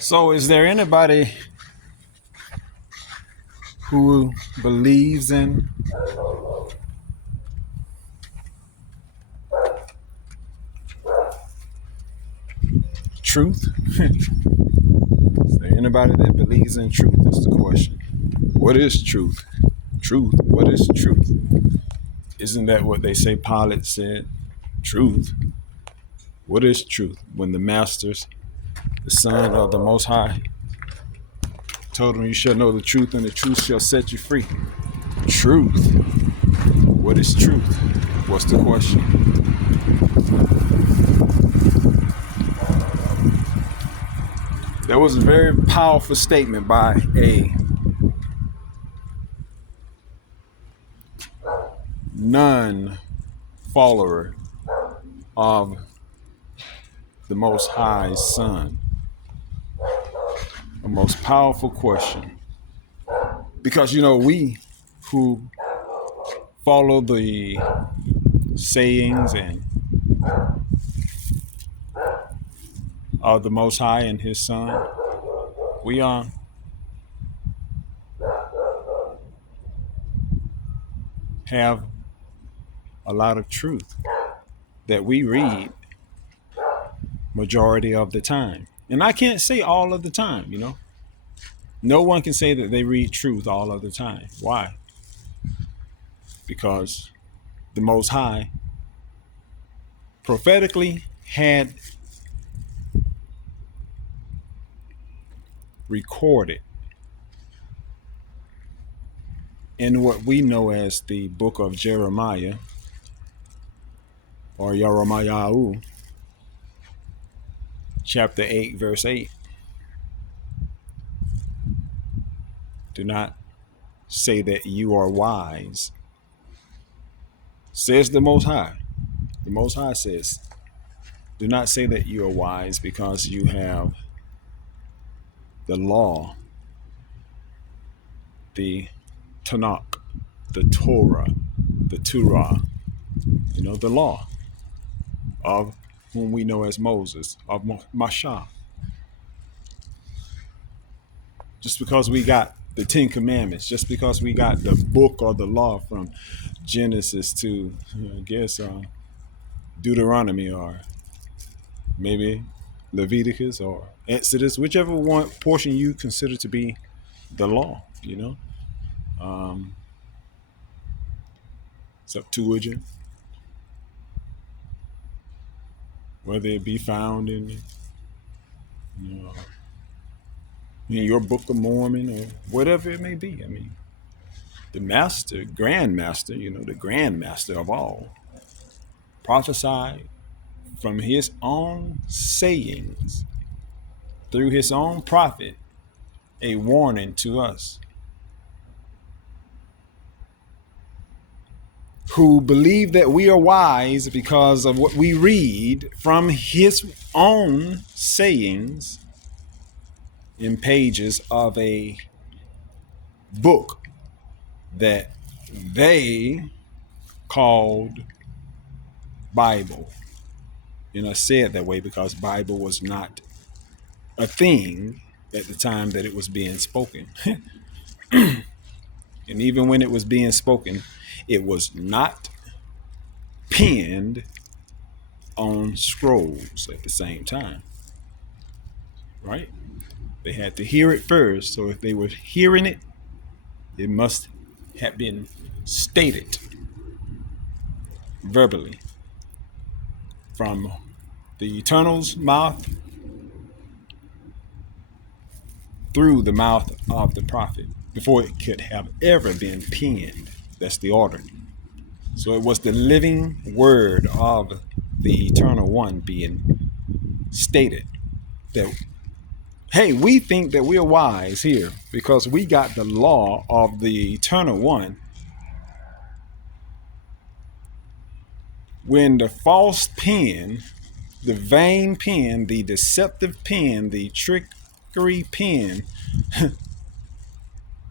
So, is there anybody who believes in truth? Is there anybody that believes in truth? Is the question. What is truth? Truth. What is truth? Isn't that what they say Pilate said? Truth. What is truth? When the masters, the Son of the Most High, told him, "You shall know the truth, and the truth shall set you free." Truth. What is truth? What's the question? There was a very powerful statement by a non-follower of the Most High's Son. A most powerful question. Because, we who follow the sayings and of the Most High and His Son, we have a lot of truth that we read majority of the time. And I can't say all of the time, No one can say that they read truth all of the time. Why? Because the Most High prophetically had recorded in what we know as the book of Jeremiah, or Yeremiah, chapter 8, verse 8. Do not say that you are wise, says the Most High. The Most High says, do not say that you are wise because you have the law, the Tanakh, the Torah, the law of whom we know as Moses, of Mashah. Just because we got the Ten Commandments, just because we got the book or the law from Genesis to, Deuteronomy, or maybe Leviticus or Exodus, whichever one portion you consider to be the law, Septuagint, whether it be found in your Book of Mormon or whatever it may be. I mean, the master, grandmaster, the grandmaster of all, prophesied from his own sayings through his own prophet a warning to us who believe that we are wise because of what we read from his own sayings in pages of a book that they called Bible. I say it that way because Bible was not a thing at the time that it was being spoken. And even when it was being spoken, it was not penned on scrolls at the same time, right? They had to hear it first. So if they were hearing it, it must have been stated verbally from the Eternal's mouth through the mouth of the prophet before it could have ever been penned. That's the order. So it was the living word of the Eternal One being stated that, hey, we think that we're wise here because we got the law of the Eternal One. When the false pen, the vain pen, the deceptive pen, the trickery pen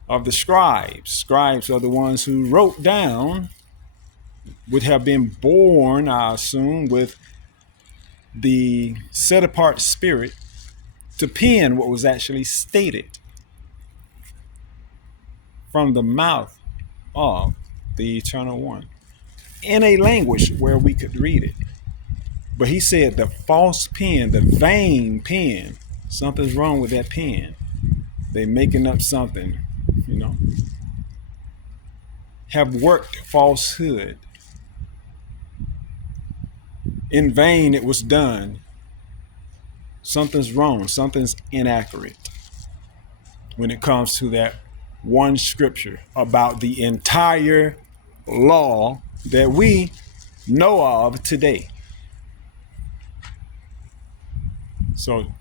of the scribes are the ones who wrote down, would have been born, I assume, with the set apart spirit to pen what was actually stated from the mouth of the Eternal One in a language where we could read it. But he said the false pen, the vain pen, something's wrong with that pen. They making up something, you know, have worked falsehood. In vain it was done. Something's wrong, something's inaccurate when it comes to that one scripture about the entire law that we know of today. So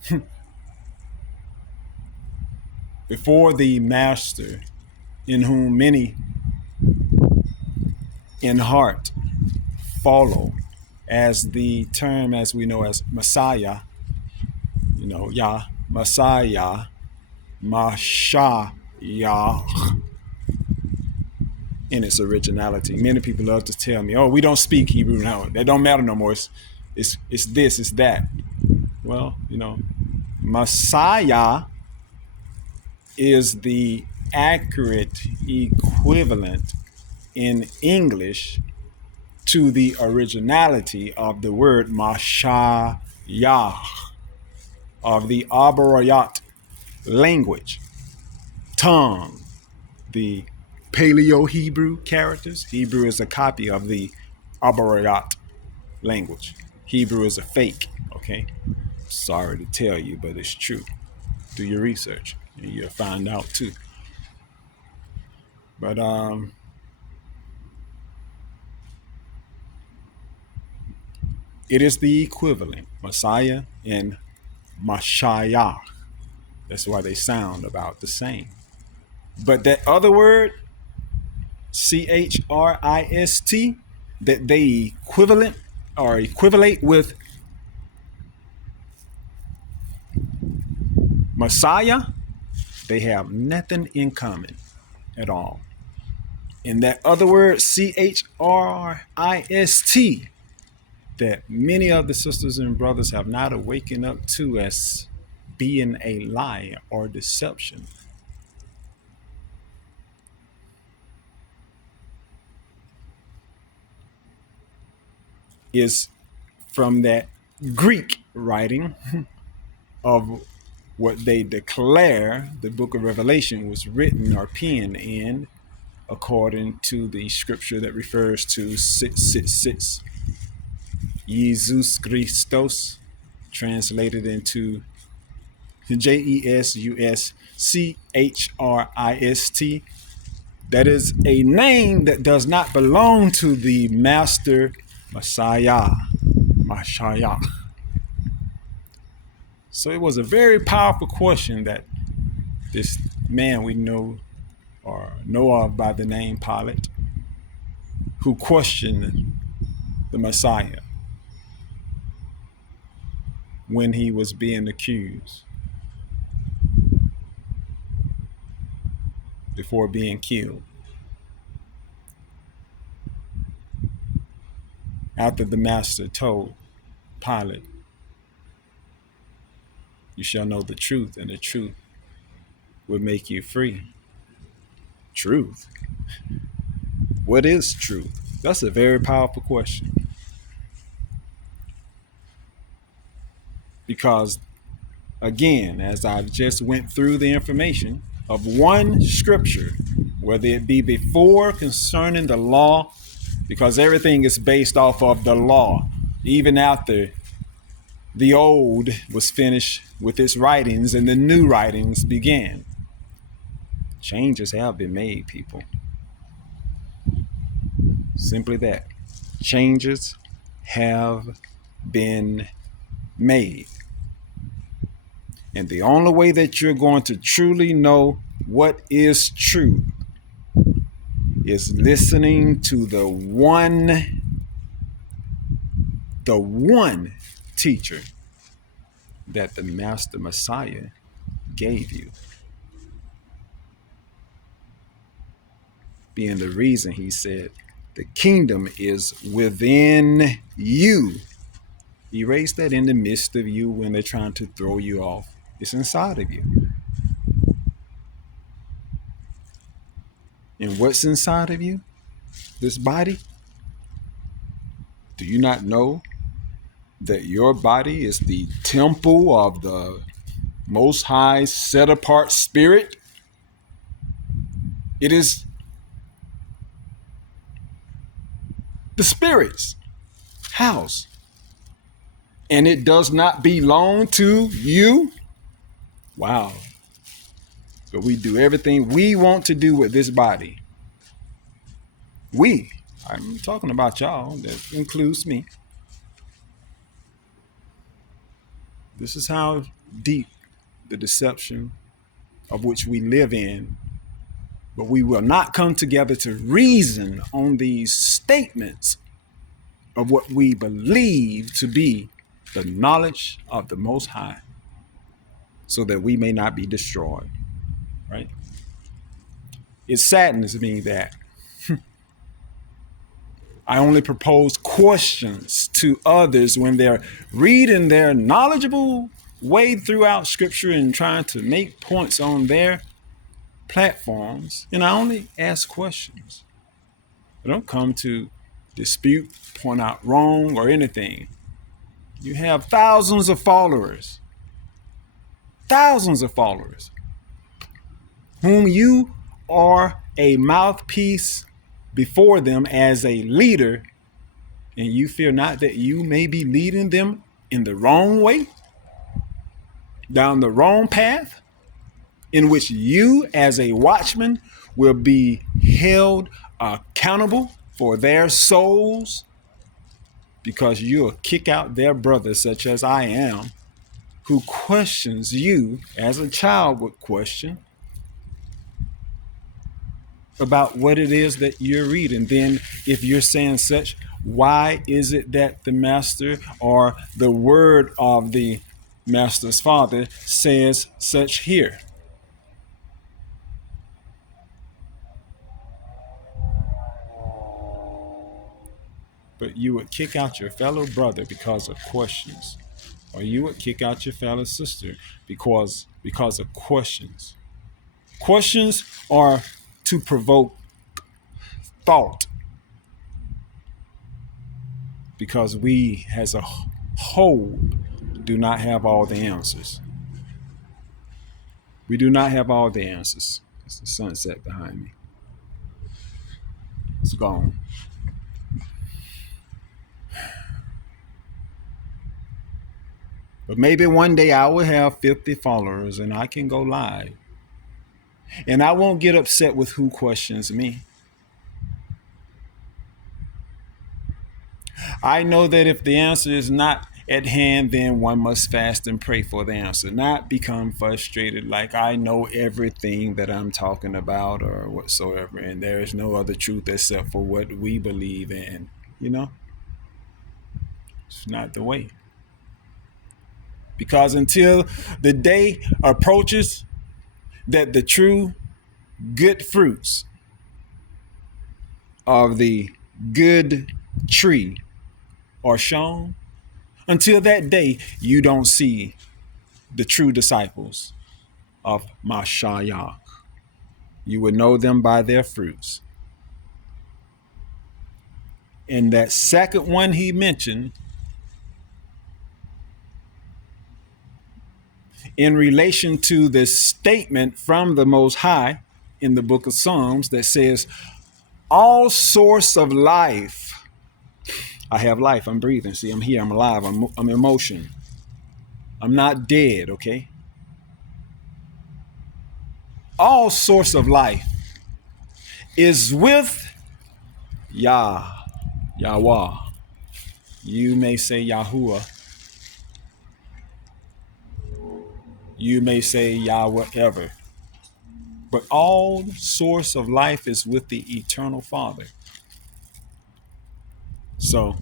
before the master, in whom many in heart follow, as the term as we know as Messiah, you know, Yah, Messiah, Mashah, Yah, in its originality. Many people love to tell me, "Oh, we don't speak Hebrew now. That don't matter no more. It's this, it's that." Well, you know, Messiah is the accurate equivalent in English to the originality of the word Mashayah of the Abarayat language, tongue, the Paleo-Hebrew characters. Hebrew is a copy of the Abarayat language. Hebrew is a fake, okay? Sorry to tell you, but it's true. Do your research and you'll find out too. But it is the equivalent, Messiah and Mashayah. That's why they sound about the same. But that other word, Christ, that they equivalent or equivalate with Messiah, they have nothing in common at all. And that other word, Christ, that many of the sisters and brothers have not awakened up to as being a lie or deception, is from that Greek writing of what they declare the book of Revelation was written or penned in, according to the scripture that refers to 666. Jesus Christos, translated into JESUSCHRIST. That is a name that does not belong to the master Messiah. So it was a very powerful question that this man we know or know of by the name Pilate, who questioned the Messiah when he was being accused before being killed. After the master told Pilate, "You shall know the truth, and the truth will make you free." Truth? What is truth? That's a very powerful question. Because, again, as I just went through the information of one scripture, whether it be before concerning the law, because everything is based off of the law, even after the old was finished with its writings and the new writings began. Changes have been made, people. Simply that. Changes have been made. And the only way that you're going to truly know what is true is listening to the one teacher that the Master Messiah gave you. Being the reason he said, the kingdom is within you. Erase that in the midst of you when they're trying to throw you off. It's inside of you. And what's inside of you? This body? Do you not know that your body is the temple of the Most High set apart Spirit? It is the Spirit's house. And it does not belong to you? Wow. But we do everything we want to do with this body. We. I'm talking about y'all. That includes me. This is how deep the deception of which we live in. But we will not come together to reason on these statements of what we believe to be the knowledge of the Most High, so that we may not be destroyed. Right? It saddens me that I only propose questions to others when they're reading their knowledgeable way throughout Scripture and trying to make points on their platforms. And I only ask questions. I don't come to dispute, point out wrong, or anything. You have thousands of followers, whom you are a mouthpiece before them as a leader, and you fear not that you may be leading them in the wrong way, down the wrong path, in which you as a watchman will be held accountable for their souls, because you'll kick out their brother, such as I am, who questions you as a child would question about what it is that you're reading. Then if you're saying such, why is it that the master or the word of the master's father says such here? But you would kick out your fellow brother because of questions, or you would kick out your fellow sister because of questions. Questions are to provoke thought, because we as a whole do not have all the answers. We do not have all the answers. It's the sunset behind me. It's gone. But maybe one day I will have 50 followers and I can go live. And I won't get upset with who questions me. I know that if the answer is not at hand, then one must fast and pray for the answer, not become frustrated like I know everything that I'm talking about or whatsoever, and there is no other truth except for what we believe in. It's not the way. Because until the day approaches that the true good fruits of the good tree are shown, until that day, you don't see the true disciples of Mashiach. You would know them by their fruits. And that second one he mentioned, in relation to this statement from the Most High in the book of Psalms that says, all source of life. I have life. I'm breathing. See, I'm here. I'm alive. I'm in motion. I'm not dead, okay? All source of life is with Yahweh. You may say Yahuwah. You may say Yahweh ever. But all source of life is with the eternal Father. So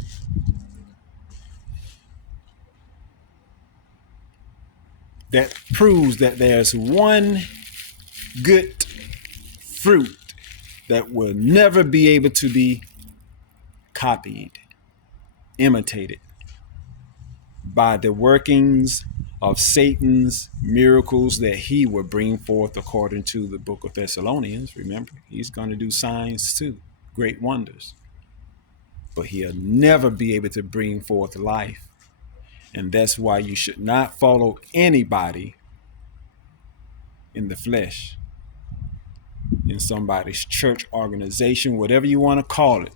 that proves that there's one good fruit that will never be able to be copied, imitated by the workings of Satan's miracles that he would bring forth according to the book of Thessalonians. Remember, he's going to do signs too, great wonders. But he'll never be able to bring forth life. And that's why you should not follow anybody in the flesh, in somebody's church organization, whatever you want to call it.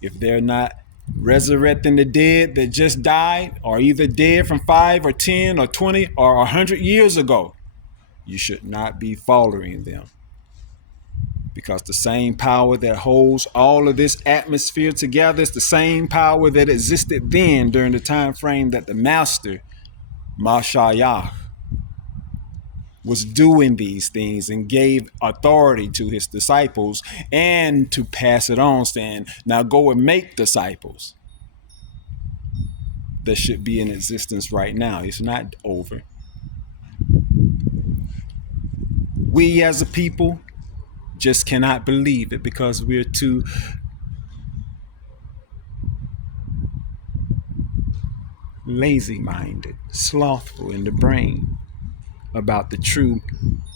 If they're not resurrecting the dead that just died, or either dead from 5 or 10 or 20 or 100 years ago, you should not be following them. Because the same power that holds all of this atmosphere together is the same power that existed then during the time frame that the master, Mashiach, was doing these things and gave authority to his disciples and to pass it on, saying, now go and make disciples. That should be in existence right now. It's not over. We as a people just cannot believe it because we're too lazy-minded, slothful in the brain about the true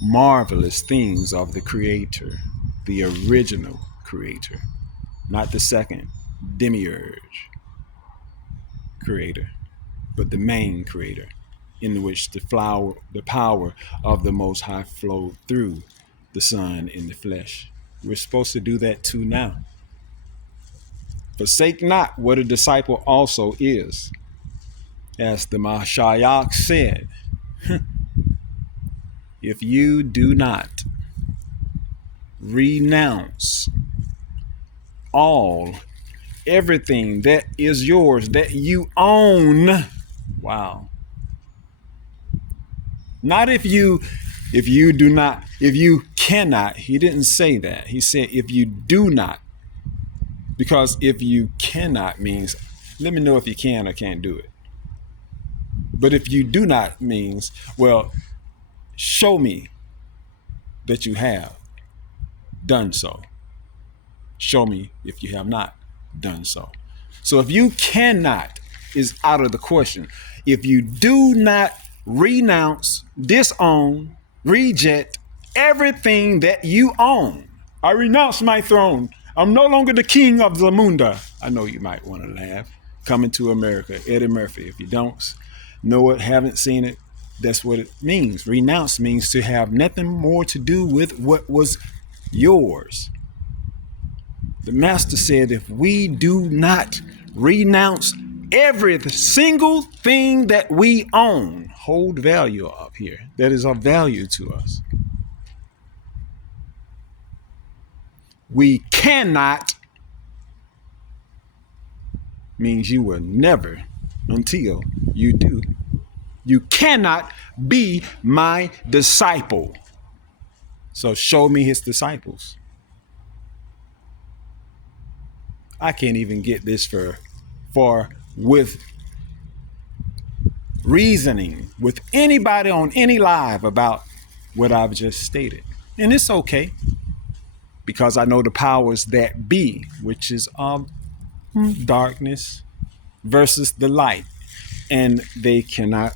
marvelous things of the Creator, the original Creator, not the second demiurge Creator, but the main Creator, in which the power of the Most High flowed through the Son in the flesh. We're supposed to do that too now. Forsake not what a disciple also is. As the Mashiach said, if you do not renounce everything that is yours, that you own. Wow. Not if you cannot. He didn't say that. He said if you do not. Because if you cannot means, let me know if you can or can't do it. But if you do not means, well, show me that you have done so. Show me if you have not done so. So if you cannot is out of the question. If you do not renounce, disown, reject everything that you own. I renounce my throne. I'm no longer the king of Zamunda. I know you might want to laugh. Coming to America, Eddie Murphy. If you don't know it, haven't seen it, that's what it means. Renounce means to have nothing more to do with what was yours. The master said, if we do not renounce every single thing that we own, hold value up here, that is of value to us, we cannot means you will never until you do. You cannot be my disciple. So show me his disciples. I can't even get this for with reasoning with anybody on any live about what I've just stated. And it's okay because I know the powers that be, which is darkness versus the light. And they cannot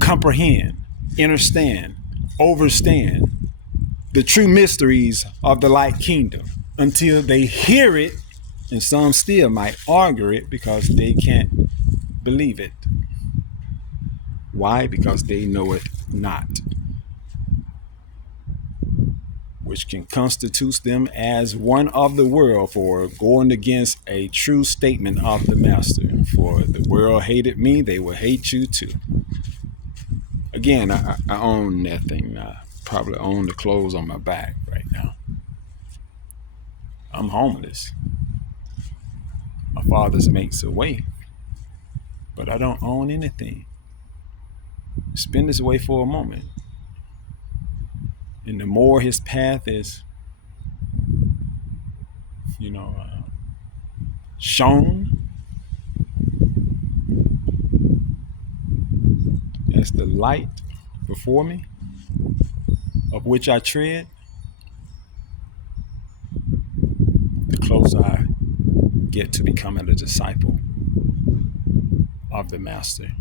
comprehend, understand, overstand the true mysteries of the light kingdom until they hear it. And some still might argue it because they can't believe it. Why? Because they know it not. Which can constitute them as one of the world for going against a true statement of the master. For the world hated me, they will hate you too. Again, I own that thing. I probably own the clothes on my back right now. I'm homeless. My father's makes a way, but I don't own anything. It's been this way for a moment. And the more his path is, shown as the light before me, of which I tread, the closer I get to becoming a disciple of the master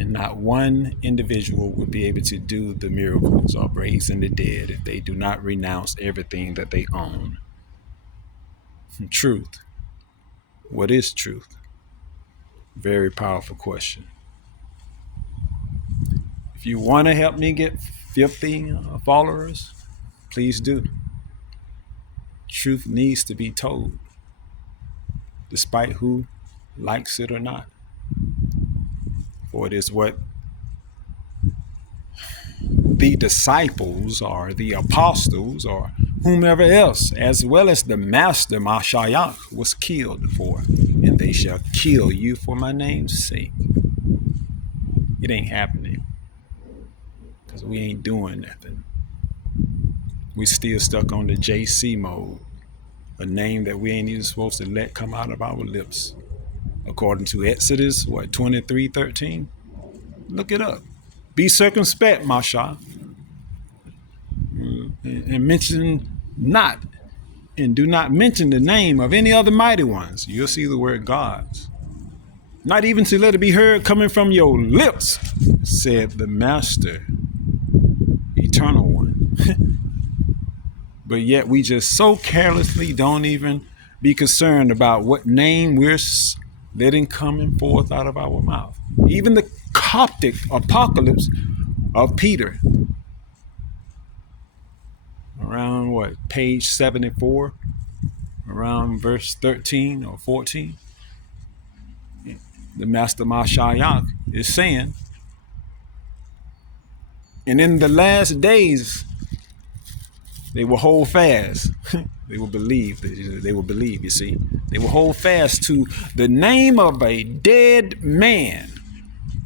And not one individual would be able to do the miracles of raising the dead if they do not renounce everything that they own. Truth. What is truth? Very powerful question. If you want to help me get 50 followers, please do. Truth needs to be told, despite who likes it or not. For it is what the disciples or the apostles or whomever else, as well as the master Mashiach, was killed for. And they shall kill you for my name's sake. It ain't happening, because we ain't doing nothing. We still stuck on the JC mode, a name that we ain't even supposed to let come out of our lips. According to Exodus, 23:13? Look it up. Be circumspect, Masha, and mention not, and do not mention the name of any other mighty ones. You'll see the word gods. Not even to let it be heard coming from your lips, said the Master, Eternal One. But yet we just so carelessly don't even be concerned about what name we're letting coming forth out of our mouth. Even the Coptic apocalypse of Peter, around page 74, around verse 13 or 14, the Master Mashiach is saying, and in the last days, they will hold fast. They will believe. They will believe, you see. They will hold fast to the name of a dead man.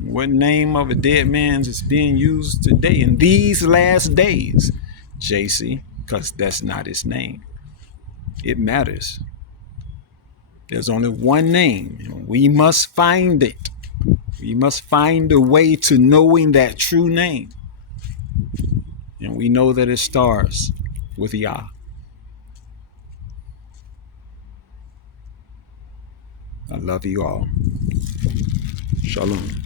What name of a dead man is being used today in these last days? JC, because that's not his name. It matters. There's only one name, and we must find it. We must find a way to knowing that true name. And we know that it starts with Yah. I love you all. Shalom.